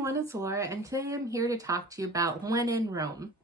everyone, it's Laura, and today I'm here to talk to you about When in Rome.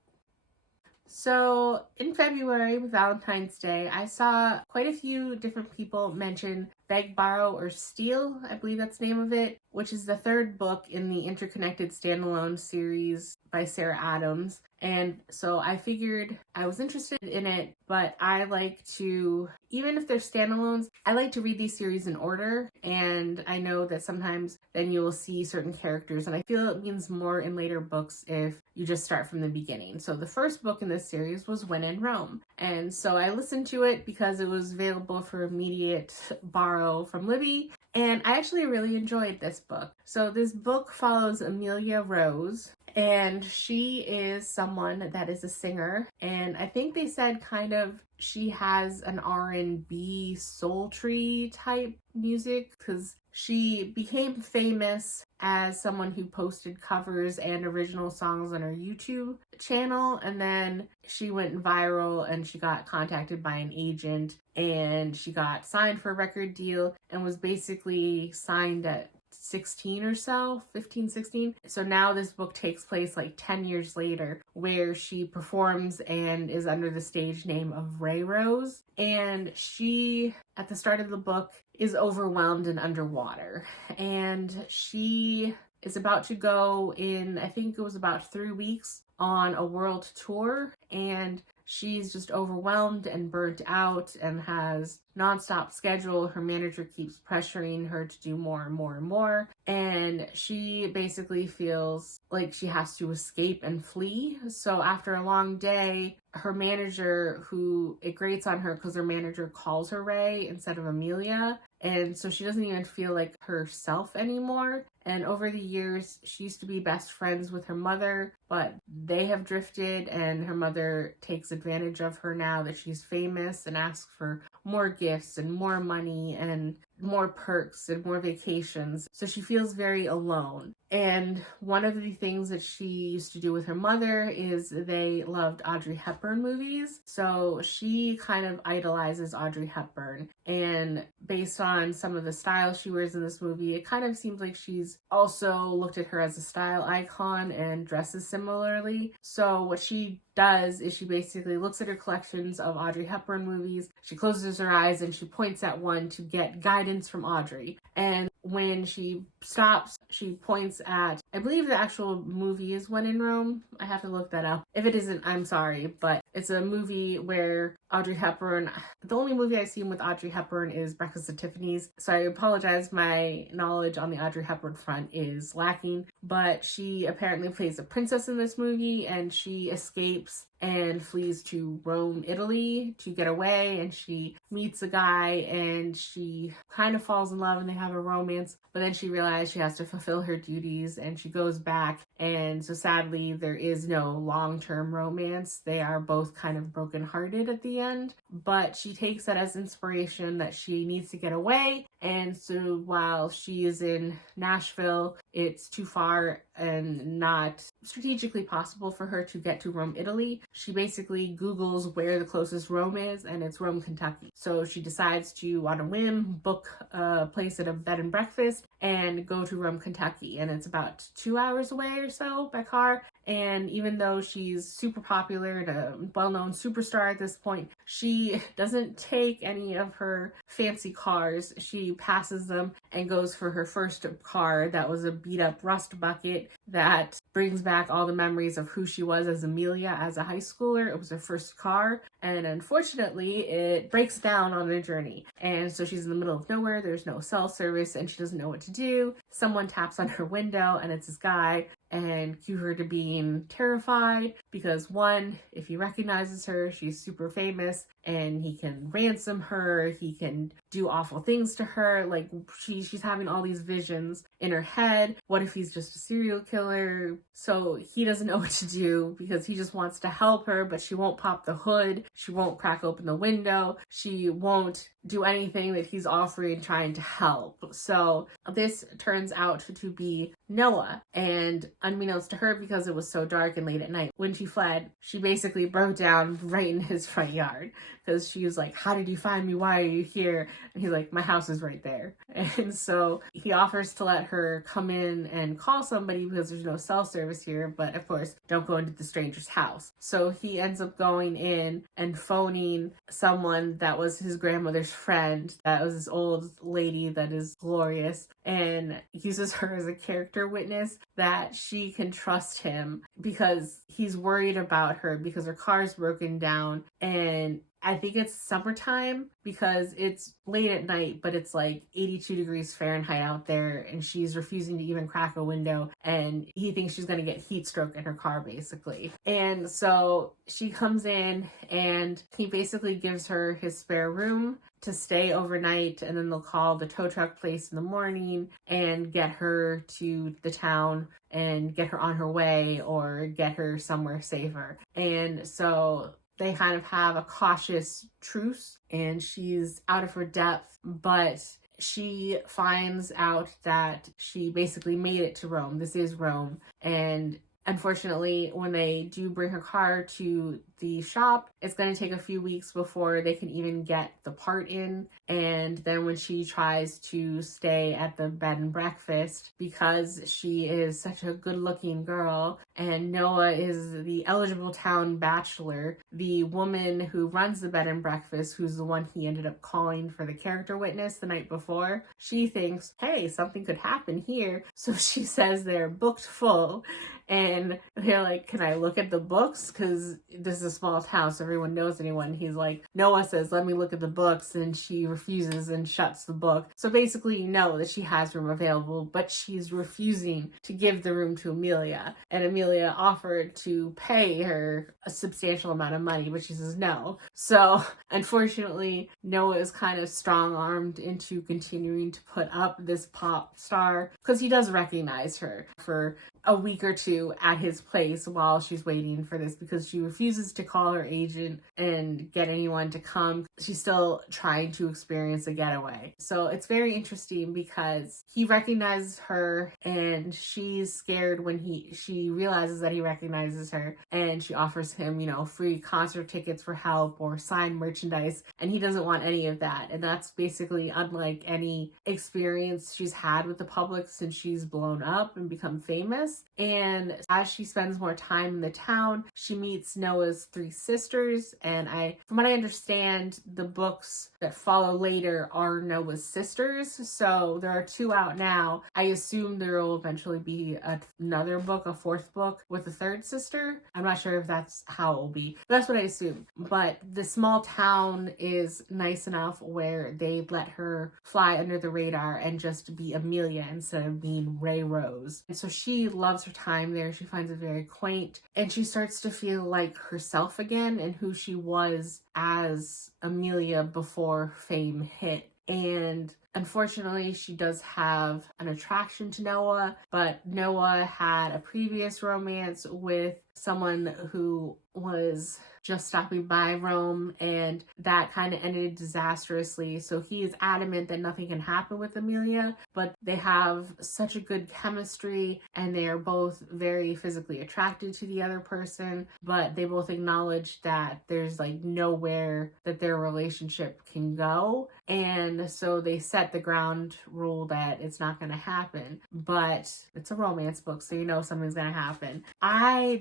So in February, with Valentine's Day, I saw quite a few different people mention Beg, Borrow, or Steal, I believe that's the name of it, which is the third book in the Interconnected Standalone series by Sarah Adams. And so I figured I was interested in it, but I like to, even if they're standalones, I like to read these series in order. And I know that sometimes then you will see certain characters, and I feel it means more in later books if you just start from the beginning. So the first book in this series was When in Rome. And so I listened to it because it was available for immediate borrow from Libby. And I actually really enjoyed this book. So this book follows Amelia Rose, and she is someone that is a singer. And I think they said kind of she has an R&B sultry type music because she became famous as someone who posted covers and original songs on her YouTube channel, and then she went viral and she got contacted by an agent and she got signed for a record deal and was basically signed at 16 or so, 15, 16. So now this book takes place like 10 years later, where she performs and is under the stage name of Ray Rose. And she, at the start of the book, is overwhelmed and underwater. And she is about to go in, I think it was about 3 weeks, on a world tour. And she's just overwhelmed and burnt out and has nonstop schedule. Her manager keeps pressuring her to do more and more and more. And she basically feels like she has to escape and flee. So after a long day, her manager, who it grates on her because her manager calls her Ray instead of Amelia. And so she doesn't even feel like herself anymore. And over the years, she used to be best friends with her mother, but they have drifted, and her mother takes advantage of her now that she's famous and asks for more gifts and more money and more perks and more vacations. So she feels very alone. And one of the things that she used to do with her mother is they loved Audrey Hepburn movies. So she kind of idolizes Audrey Hepburn. And based on some of the style she wears in this movie, it kind of seems like she's also looked at her as a style icon and dresses similarly. So what she does is she basically looks at her collections of Audrey Hepburn movies, she closes her eyes and she points at one to get guidance from Audrey. And when she stops, she points at, I believe the actual movie is When in Rome. I have to look that up. If it isn't, I'm sorry, but it's a movie where Audrey Hepburn, the only movie I've seen with Audrey Hepburn is Breakfast at Tiffany's. So I apologize, my knowledge on the Audrey Hepburn front is lacking, but she apparently plays a princess in this movie, and she escapes and flees to Rome, Italy to get away, and she meets a guy and she kind of falls in love and they have a romance, but then she realizes she has to fulfill her duties and she goes back, and so sadly there is no long-term romance. They are both kind of brokenhearted at the end, but she takes that as inspiration that she needs to get away. And so while she is in Nashville, it's too far and not strategically possible for her to get to Rome, Italy. She basically Googles where the closest Rome is, and it's Rome, Kentucky. So she decides to, on a whim, book a place at a bed and breakfast and go to Rome, Kentucky. And it's about 2 hours away or so by car. And even though she's super popular and a well-known superstar at this point, she doesn't take any of her fancy cars. She passes them and goes for her first car that was a beat-up rust bucket that brings back all the memories of who she was as Amelia as a high schooler. It was her first car, and unfortunately it breaks down on the journey. And so she's in the middle of nowhere, there's no cell service, and she doesn't know what to do. Someone taps on her window, and it's this guy, and cue her to being terrified because, one, if he recognizes her, she's super famous and he can ransom her, he can do awful things to her. Like she's having all these visions in her head. What if he's just a serial killer? So he doesn't know what to do because he just wants to help her, but she won't pop the hood, she won't crack open the window, she won't do anything that he's offering trying to help. So this turns out to be Noah, and unbeknownst to her, because it was so dark and late at night when she fled, she basically broke down right in his front yard. because she was like, how did you find me? Why are you here? And he's like, my house is right there. And so he offers to let her come in and call somebody because there's no cell service here, but of course, don't go into the stranger's house. So he ends up going in and phoning someone that was his grandmother's friend, that was this old lady that is glorious, and uses her as a character witness that she can trust him because he's worried about her because her car's broken down, and I think it's summertime because it's late at night, but it's like 82 degrees Fahrenheit out there, and she's refusing to even crack a window, and he thinks she's going to get heat stroke in her car, basically. And so she comes in, and he basically gives her his spare room to stay overnight, and then they'll call the tow truck place in the morning and get her to the town and get her on her way or get her somewhere safer. And so they kind of have a cautious truce, and she's out of her depth, but she finds out that she basically made it to Rome. This is Rome. And unfortunately, when they do bring her car to the shop, it's going to take a few weeks before they can even get the part in. And then when she tries to stay at the bed and breakfast, because she is such a good looking girl and Noah is the eligible town bachelor, the woman who runs the bed and breakfast, who's the one he ended up calling for the character witness the night before, she thinks, hey, something could happen here. So she says they're booked full. And they're like, can I look at the books? Because this is a small town, so everyone knows anyone. He's like, Noah says, let me look at the books. And she refuses and shuts the book. So basically, you know that she has room available, but she's refusing to give the room to Amelia. And Amelia offered to pay her a substantial amount of money, but she says no. So unfortunately, Noah is kind of strong-armed into continuing to put up this pop star because he does recognize her for a week or two at his place while she's waiting for this, because she refuses to call her agent and get anyone to come. She's still trying to experience a getaway. So it's very interesting because he recognizes her and she's scared when she realizes that he recognizes her, and she offers him, free concert tickets for help or signed merchandise, and he doesn't want any of that. And that's basically unlike any experience she's had with the public since she's blown up and become famous. And as she spends more time in the town, she meets Noah's three sisters. And from what I understand, the books that follow later are Noah's sisters. So there are 2 out now. I assume there will eventually be another book, a 4th book with a 3rd sister. I'm not sure if that's how it will be. That's what I assume. But the small town is nice enough where they let her fly under the radar and just be Amelia instead of being Ray Rose. And so she loves her time there. She finds it very quaint, and she starts to feel like herself again and who she was as Amelia before fame hit. And unfortunately, she does have an attraction to Noah, but Noah had a previous romance with someone who was just stopping by Rome, and that kind of ended disastrously. So he is adamant that nothing can happen with Amelia, but they have such a good chemistry and they are both very physically attracted to the other person, but they both acknowledge that there's nowhere that their relationship can go. And so they set the ground rule that it's not going to happen, but it's a romance book, so something's going to happen. I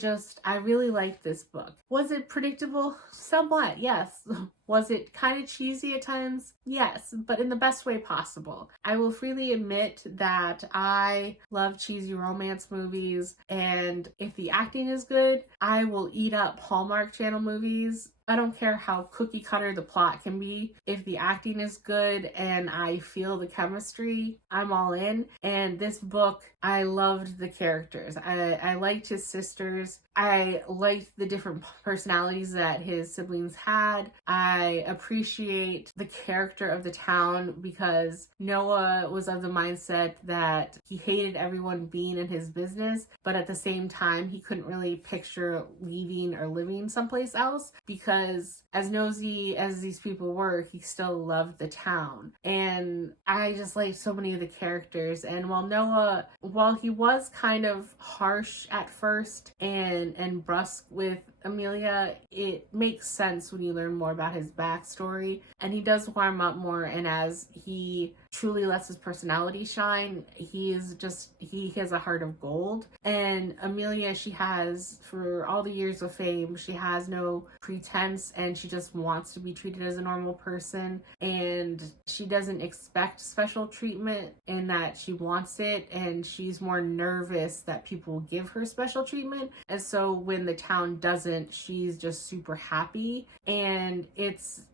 really liked this book. Was it predictable? Somewhat, yes. Was it kind of cheesy at times? Yes, but in the best way possible. I will freely admit that I love cheesy romance movies, and if the acting is good, I will eat up Hallmark Channel movies. I don't care how cookie cutter the plot can be. If the acting is good and I feel the chemistry, I'm all in. And this book, I loved the characters. I liked his sisters. I liked the different personalities that his siblings had. I appreciate the character of the town because Noah was of the mindset that he hated everyone being in his business, but at the same time, he couldn't really picture leaving or living someplace else because as nosy as these people were, he still loved the town. And I just liked so many of the characters. And while he was kind of harsh at first and brusque with Amelia, it makes sense when you learn more about his backstory, and he does warm up more, and as he truly lets his personality shine, he has a heart of gold. And Amelia, she has, for all the years of fame, she has no pretense, and she just wants to be treated as a normal person, and she doesn't expect special treatment in that she wants it, and she's more nervous that people will give her special treatment. And so when the town doesn't, she's just super happy, and it's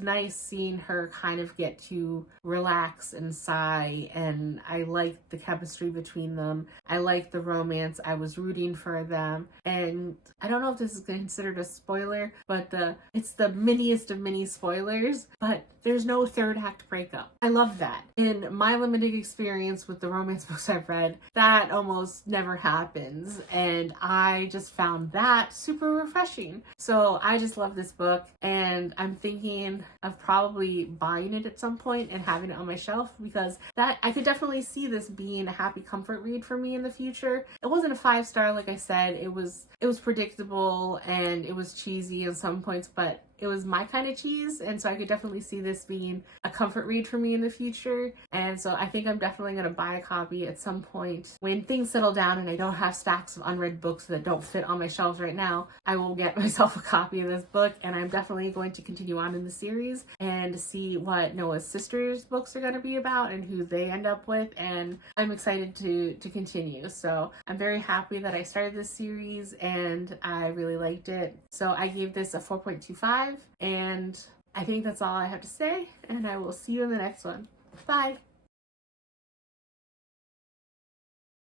nice seeing her kind of get to relax and sigh, and I like the chemistry between them. I like the romance. I was rooting for them, and I don't know if this is considered a spoiler, but it's the miniest of mini spoilers, but there's no third act breakup. I love that. In my limited experience with the romance books I've read, that almost never happens, and I just found that super refreshing. So I just love this book, and I'm thinking of probably buying it at some point and having it on my shelf, because that I could definitely see this being a happy comfort read for me in the future. It wasn't a 5-star, like I said. It was predictable and it was cheesy at some points, but it was my kind of cheese, and so I could definitely see this being a comfort read for me in the future. And so I think I'm definitely going to buy a copy at some point when things settle down and I don't have stacks of unread books that don't fit on my shelves right now. I will get myself a copy of this book, and I'm definitely going to continue on in the series and see what Noah's sisters' books are going to be about and who they end up with, and I'm excited to continue. So I'm very happy that I started this series, and I really liked it. So I gave this a 4.25, and I think that's all I have to say, and I will see you in the next one. Bye!